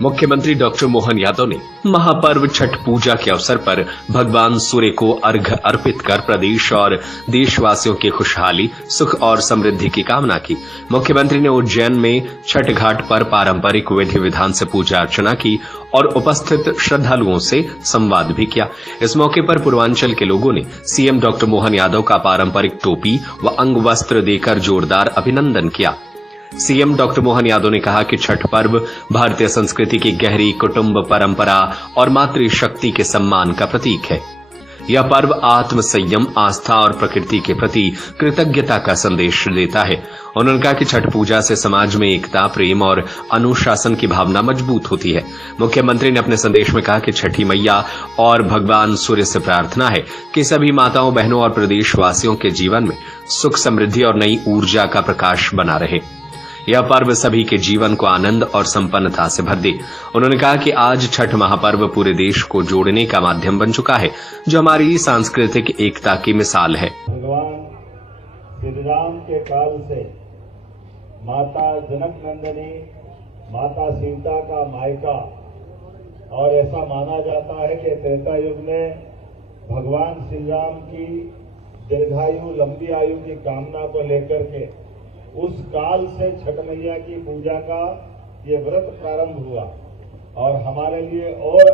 मुख्यमंत्री डॉक्टर मोहन यादव ने महापर्व छठ पूजा के अवसर पर भगवान सूर्य को अर्घ्य अर्पित कर प्रदेश और देशवासियों की खुशहाली, सुख और समृद्धि की कामना की। मुख्यमंत्री ने उज्जैन में छठ घाट पर पारंपरिक विधि विधान से पूजा अर्चना की और उपस्थित श्रद्धालुओं से संवाद भी किया। इस मौके पर पूर्वांचल के लोगों ने सीएम डॉक्टर मोहन यादव का पारंपरिक टोपी व अंग वस्त्र देकर जोरदार अभिनंदन किया। सीएम डॉक्टर मोहन यादव ने कहा कि छठ पर्व भारतीय संस्कृति की गहरी कुटुंब परंपरा और मातृशक्ति के सम्मान का प्रतीक है। यह पर्व आत्म संयम, आस्था और प्रकृति के प्रति कृतज्ञता का संदेश देता है। उन्होंने कहा कि छठ पूजा से समाज में एकता, प्रेम और अनुशासन की भावना मजबूत होती है। मुख्यमंत्री ने अपने संदेश में कहा कि छठी मैया और भगवान सूर्य से प्रार्थना है कि सभी माताओं, बहनों और प्रदेशवासियों के जीवन में सुख, समृद्धि और नई ऊर्जा का प्रकाश बना रहे। यह पर्व सभी के जीवन को आनंद और संपन्नता से भर दे। उन्होंने कहा कि आज छठ महापर्व पूरे देश को जोड़ने का माध्यम बन चुका है, जो हमारी सांस्कृतिक एकता की मिसाल है। भगवान श्री राम के काल से माता जनक नंदिनी, माता सीता का मायका, और ऐसा माना जाता है कि त्रेता युग में भगवान श्री राम की दीर्घायु, लंबी आयु की कामना को लेकर के उस काल से छठ मैया की पूजा का ये व्रत प्रारंभ हुआ। और हमारे लिए और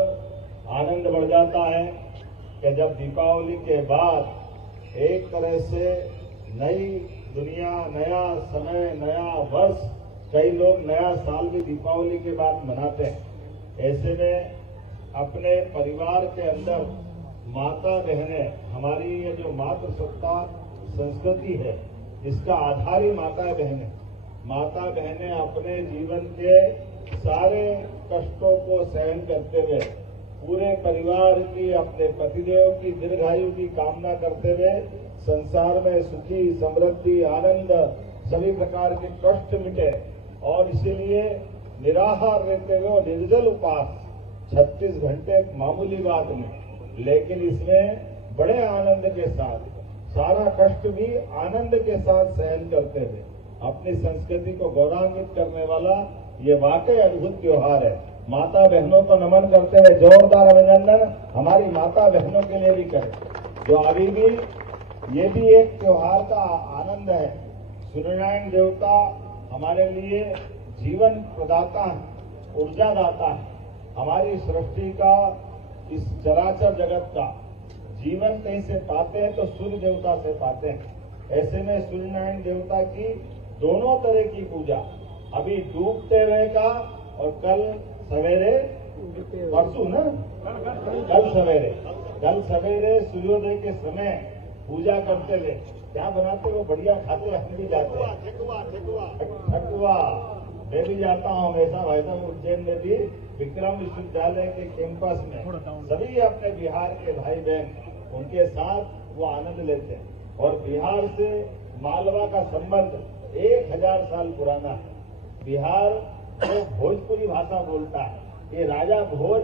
आनंद बढ़ जाता है कि जब दीपावली के बाद एक तरह से नई दुनिया, नया समय, नया वर्ष, कई लोग नया साल भी दीपावली के बाद मनाते हैं। ऐसे में अपने परिवार के अंदर माता बहनें, हमारी ये जो मातृसत्ता संस्कृति है, इसका आधार ही माता बहनें। माता बहनें अपने जीवन के सारे कष्टों को सहन करते हुए पूरे परिवार की, अपने पतिदेव की दीर्घायु की कामना करते हुए संसार में सुखी, समृद्धि, आनंद, सभी प्रकार के कष्ट मिटे। और इसीलिए निराहार रहते हुए निर्जल उपास 36 घंटे मामूली बात नहीं, लेकिन इसमें बड़े आनंद के साथ, सारा कष्ट भी आनंद के साथ सहन करते हुए अपनी संस्कृति को गौरवान्वित करने वाला ये वाकई अद्भुत त्योहार है। माता बहनों को नमन करते हुए जोरदार अभिनंदन हमारी माता बहनों के लिए भी करें, जो अभी भी ये भी एक त्योहार का आनंद है। सूर्यनारायण देवता हमारे लिए जीवन प्रदाता है, ऊर्जा दाता है। हमारी सृष्टि का, इस चराचर जगत का जीवन कहीं से पाते हैं तो सूर्य देवता से पाते हैं। ऐसे में सूर्यनारायण देवता की दोनों तरह की पूजा, अभी डूबते हुए का और कल सवेरे, परसों ना, कल सवेरे सूर्योदय के समय पूजा करते हुए क्या बनाते वो बढ़िया खाते, हम भी जाते हैं। ठकुआ मैं भी जाता हूँ हमेशा। भाई साहब उज्जैन में भी विक्रम विश्वविद्यालय के कैंपस में सभी अपने बिहार के भाई बहन उनके साथ वो आनंद लेते हैं। और बिहार से मालवा का संबंध 1000 साल पुराना है। बिहार जो भोजपुरी भाषा बोलता है, ये राजा भोज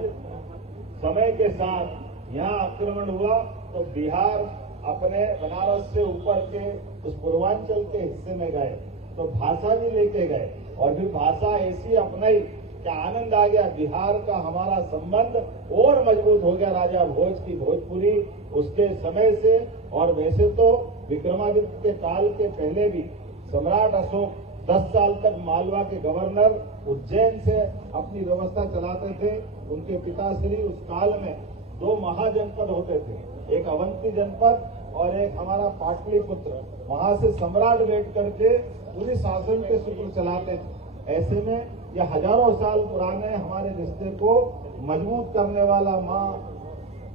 समय के साथ यहाँ आक्रमण हुआ तो बिहार अपने बनारस से ऊपर के उस पूर्वांचल के हिस्से में गए तो भाषा भी लेके गए और फिर भाषा ऐसी अपनाई कि आनंद आ गया। बिहार का हमारा संबंध और मजबूत हो गया राजा भोज की भोजपुरी उसके समय से। और वैसे तो विक्रमादित्य के काल के पहले भी सम्राट अशोक 10 साल तक मालवा के गवर्नर उज्जैन से अपनी व्यवस्था चलाते थे। उनके पिताश्री उस काल में 2 महाजनपद होते थे, एक अवंती जनपद और एक हमारा पाटलिपुत्र। वहां से सम्राट बैठ करके पूरी शासन के सूत्र चलाते थे। ऐसे में यह हजारों साल पुराने हमारे रिश्ते को मजबूत करने वाला माँ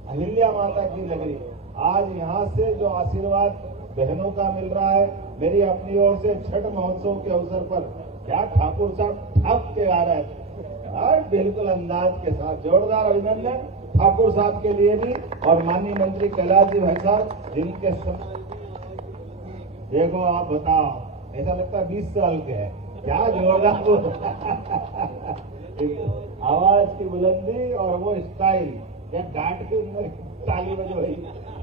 अहिल्या माता की नगरी, आज यहाँ से जो आशीर्वाद बहनों का मिल रहा है, मेरी अपनी ओर से छठ महोत्सव के अवसर पर क्या ठाकुर साहब ठप के आ रहे हैं और बिल्कुल अंदाज के साथ जोरदार अभिनंदन ठाकुर साहब के लिए भी और माननीय मंत्री कैलाश जी भाई साहब जिनके देखो आप बताओ, ऐसा लगता है 20 साल के हैं, क्या जोरदार आवाज की बुलंदी और वो स्टाइल, या डांट के अंदर ताली बजवाई,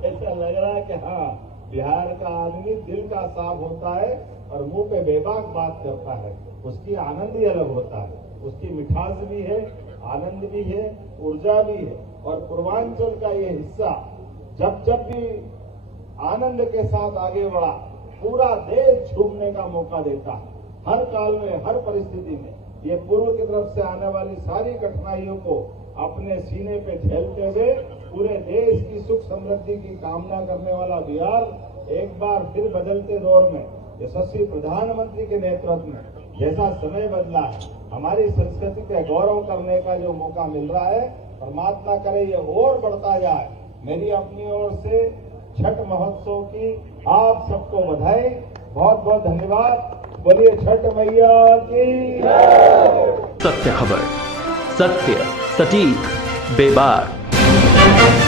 ऐसा लग रहा है कि हाँ बिहार का आदमी दिल का साफ होता है और मुंह पे बेबाक बात करता है, उसकी आनंद ही अलग होता है, उसकी मिठास भी है। आनंद भी है, ऊर्जा भी है। और पूर्वांचल का ये हिस्सा जब जब भी आनंद के साथ आगे बढ़ा, पूरा देश झूमने का मौका देता है। हर काल में, हर परिस्थिति में ये पूर्व की तरफ से आने वाली सारी कठिनाइयों को अपने सीने पे झेलते हुए पूरे देश की सुख समृद्धि की कामना करने वाला बिहार एक बार फिर बदलते दौर में यशस्वी प्रधानमंत्री के नेतृत्व में जैसा समय बदला है, हमारी संस्कृति का गौरव करने का जो मौका मिल रहा है, परमात्मा करे ये और बढ़ता जाए। मेरी अपनी ओर से छठ महोत्सव की आप सबको बधाई, बहुत बहुत धन्यवाद। बोलिए छठ मैया की। सत्य खबर, सत्य, सटीक, बेबाक।